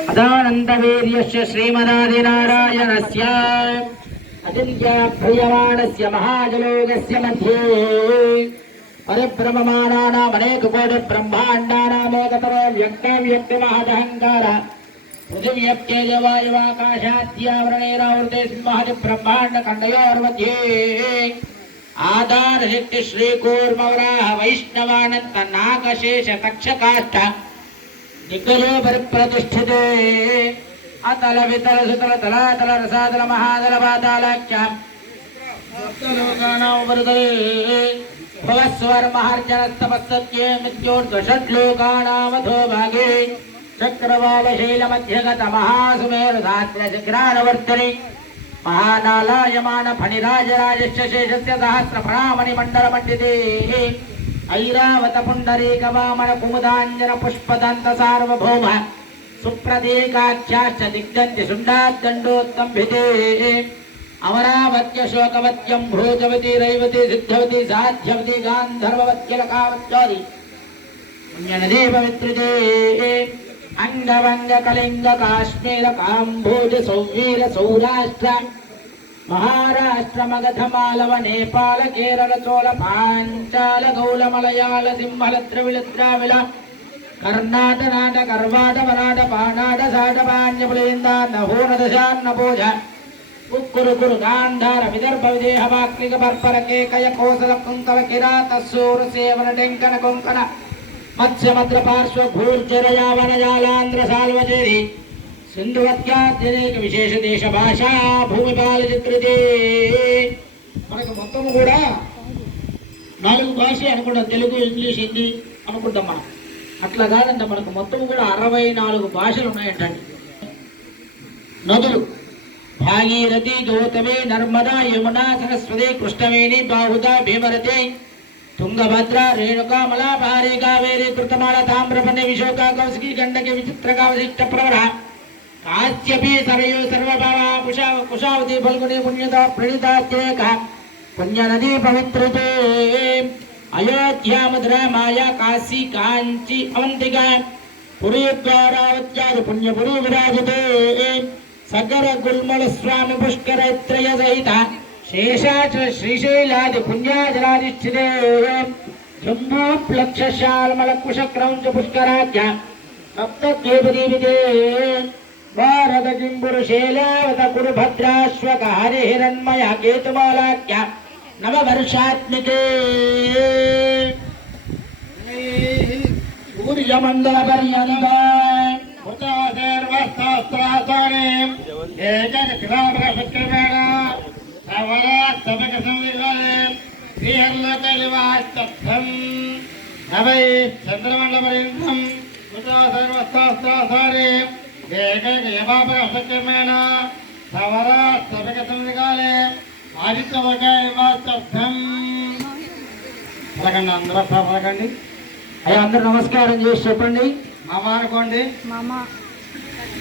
అదానందవీర్యస్య శ్రీమదాదినారాయణస్య. అదిల్యాభ్రియమాణస్య మహాజలోగస్య మధ్యే. పరిభ్రమమానామనేకకోటి బ్రహ్మాండానామేకతరో వ్యక్తవ్యక్తి మహదహంకార పృథివ్యప్యేజవాయువాకాశాత్యావరణైరావృతే సింహది బ్రహ్మాండ ఖండయోర్మధ్యే ఆధారశక్తి శ్రీకూర్మవరాహ వైష్ణవానంత నాగశేష తక్షకాష్ట దిగ్గజో పరిప్రతిష్ఠితే అతల వితల సుతల తలాతల రసాతల మహాదల పాతాళాఖ్య భవస్వర్మహర్జనస్తపస్తత్యే మృత్యోర్దషడ్లోకానామధో భాగే చక్రవాళశైలమధ్యగత మహాసుమేరుధాత్రశిఖరానవర్తని మహానాలాయమాన ఫణిరాజరాజస్య శేషస్య సహస్ర ఫణామణి మండల ఐరావత పుండరీక వామన కుముదాంజన పుష్పదంత సార్వభౌమ సుప్రతీకాఖ్యాశ్చ దిగ్దంతి శుండాద్దండోత్తంభితే అమరావత్య శోకవత్యం భూజవతి రైవతి సిద్ధవతి సాధ్యవతి గాంధర్వవత్యలకావత్యాది పుణ్యనదీ పవిత్రితే అంగవంగ కళింగ కాశ్మీర కాంభోజ సౌవీర సౌరాష్ట్ర మహారాష్ట్ర మగధ మాలవ నేపాల కేరళ చోళ పాంచాల గౌల మలయాళ సింహల ద్రవిళ ద్రావిళ కర్ణాట నాట కర్వాట వరాట పానాట సాట పాణ్యపులేంద నహోన దశాన్న భోజ ఉక్కురు కురు గాంధార విదర్భ విదేహ వాక్లిక పర్పర కేకయ కోసల కుంతల కిరాత సూర సేవన టెంకన కొంకణ మత్స్యమద్ర పార్శ్వ భూర్జరయావన జాలాంధ్ర సాల్వచేరి సింధువత్యాత్యనేక విశేష దేశ భాష భూమిపాల చిత్రితే మనకు మొత్తం కూడా నాలుగు భాష అనుకుంటాం. తెలుగు ఇంగ్లీష్ హిందీ అనుకుంటాం మనం. అట్లా కాదంట మనకు మొత్తం కూడా అరవై నాలుగు భాషలు ఉన్నాయంటండి నదులు. భాగీరథి గౌతమి నర్మదా యమున సరస్వతి కృష్ణవేణి బాహుద భీమరథి తుంగభద్ర రేణుకామల భారీ కావేరి కృతమాల తామ్రపణి విశోక కౌశికి గండకి విచిత్ర కావశిష్ట ప్రవర. కాశ్యపి సరయు సర్వభావ కుశా కుశావతి ఫల్గుని పుణ్యత ప్రణితాత్యేక పుణ్యనది పవిత్రతే అయోధ్య మధుర మాయా కాశీ కాంచి అవంతిక పురీద్వారావత్యాది పుణ్యపురి విరాజతే సగర గుల్మల స్వామి పుష్కర త్రయ సహిత శేషాచల శ్రీశైలాది పుణ్యాజలాధిష్ఠితే జంబూ ప్లక్షశాల్మల కుశక్రౌంచ పుష్కరాఖ్య సప్తద్వీపదీవితే భారత కింపురు శైలావత కురు భద్రాశ్వక హరిహిరణ్మయ కేతుమాలాఖ్య నవవర్షాత్మికే సూర్యమండల పర్యంత ఉచాశర్వస్త్రాసానే ఏకగ్రామేణ సవరాస్తమక సంవిధానే శ్రీహర్లోకలివాస్తత్వం చంద్రమండల పర్యంతం ఉచాశర్వస్త్రాసానే ఏకగ్రామేణ సవరాస్తమక సంవిధానే ఆదిత్యవర్గం పలకండి అందరూ పలకండి అయ్యా అందరూ నమస్కారం చేసి చెప్పండి. మామ అనుకోండి. మమ.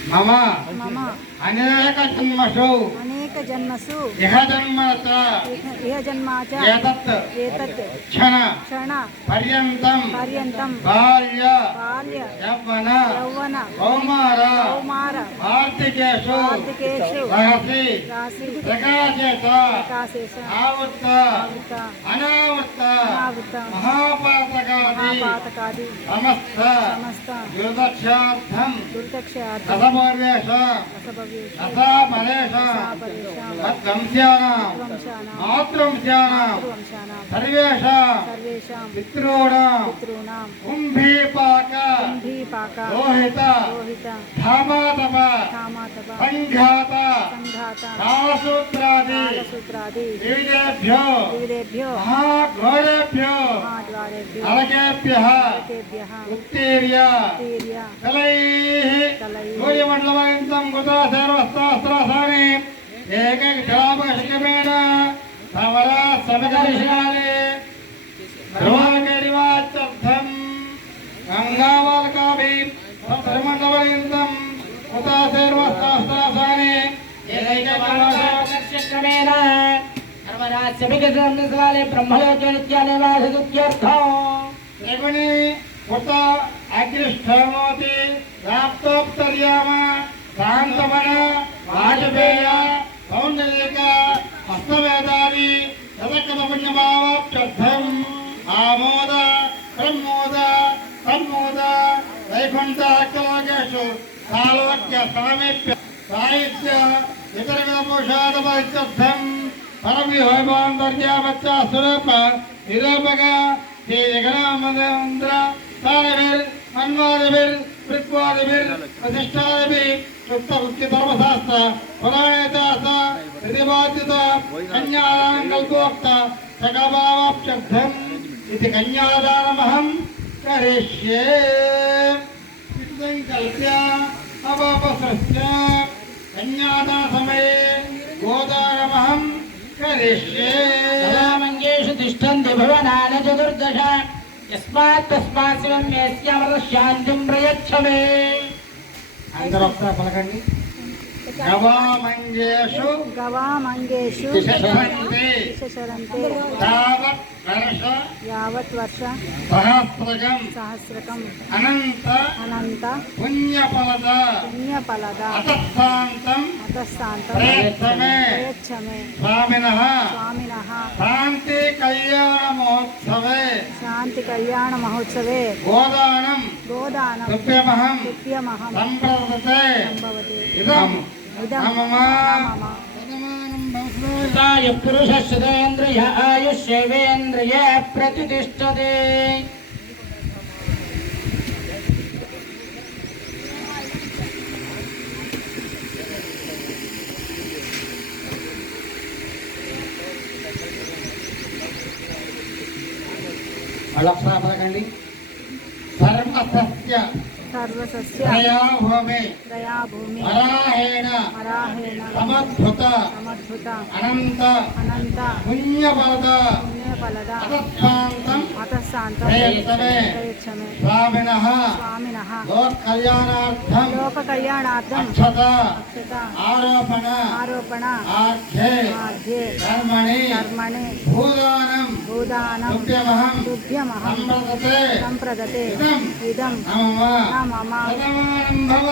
మామ. మమ. అనేక జన్మసు అనేక జన్మసు ఇహ జన్మత ఇహ- ఇహ జన్మాచ ఏతత్. ఏతత్. క్షణ. క్షణ. పర్యంతం. పర్యంతం. బాల్య. బాల్య. రహసి రాశి ప్రకాశేత. ఆవృత. అనావృత. మహాపాతకాది. సమస్త. దుర్దక్షార్థ. రసాపరేష. సాపరేషాం మద్వంశానాం వంశానాం మాతృవంశానాం. వంశానాం సర్వేషాం. పితॄణాం. కుంభీపాక. లోహిత సంఘాత. కాలసూత్రాది వివిధేభ్యో మహాఘోరేభ్యో తేభ్యః ఉత్తీర్య. తీర్య కలైః. సూర్యమండలమంతం కుతా సర్వస్త్రాస్త్రాసాని ఏకైకలాభశకమేణ సవరా సమదర్శనాలే ధ్రువకరివాచర్థం గంగావాలకాభి సర్వమండలమంతం కుతా సర్వస్త్రాస్త్రాసాని ఏకైకలాభశకమేణ సర్వరాజ్యమికసాలే బ్రహ్మలోకే నిత్యానివాసదుత్యర్థం త్రిగుణి కొత్త అగ్నిష్టమోతి వ్యాప్తోత్తర్యామ శాంతమన వాజపేయ సౌందర్యక హస్తవేదాది జగత పుణ్యభావాప్యర్థం ఆమోద ప్రమోద సన్మోద వైకుంఠాఖ్యలోకేషు సాలోక్య సామీప్య సాహిత్య ఇతర విధపోషాదమర్థం పరమిహోమాంతర్యామచ్చ సురూప నిరూపక శ్రీ జగన్నామంద్ర తారవిర్ మన్వాదివిర్ పృథ్వాదివిర్ ప్రతిష్టాదివి చుట్ట వృత్తి ధర్మశాస్త్ర పురాణేతాస ప్రతిపాదిత కన్యాదానం కల్పోక్త సగభావాప్యర్థం ఇది కన్యాదానమహం కరిష్యే. కన్యాదానసమయే గోదానమహం కరిష్యే సదామంగేషు తిష్టంతి భువనాని చతుర్దశ యస్మాత్ తస్మాత్ శివం మేస్యామృత శాంతిం ప్రయచ్చ మే అందరూ ఒకసారి పలకండి గవామంగేషు గవామంగేషు తిష్టంతి శశరంతే తావత్ వర్ష యావత్ వర్ష సహస్రకం సహస్రకం అనంత అనంత పుణ్యఫలద. పుణ్యఫలద. అతస్థాంతం. అతస్థాంతం. ప్రయత్నమే ప్రయచ్చమే. స్వామినః. స్వామినః. శాంతి కళ్యాణ మహోత్సవే. శాంతి కళ్యాణ మహోత్సవే. గోదానం. గోదానం. తుభ్యమహం తుభ్యమహం సంప్రదతే సంభవతి ఇదం. ఇదం. మమ పురుష సుధేంద్రియ ఆయుష్యేవేంద్రియ ప్రతిష్టతే. మళ్ళీ ఒకసారి పలకండి సర్వసస్య సర్వసస్య దయా భూమి దయాభూమి వరాహేణ వరాహేణ సమద్భుత సమద్భుత అనంత అనంత పుణ్యఫలద పుణ్యఫలద అతస్థాంతం అతశాంతం ప్రయత్నమే ప్రయచ్చమే స్వామినః స్వామినః లోక్ కళ్యాణార్థం లోక కళ్యాణార్థం అక్షత అక్షత ఆరోపణ ఆరోపణ ఆఖ్యే మాధ్యే కర్మణి కర్మణి భూదానం భూదానం తుభ్యమహం తుభ్యమహం సంప్రదతే సంప్రదతే ఇదం ఇదం నమమ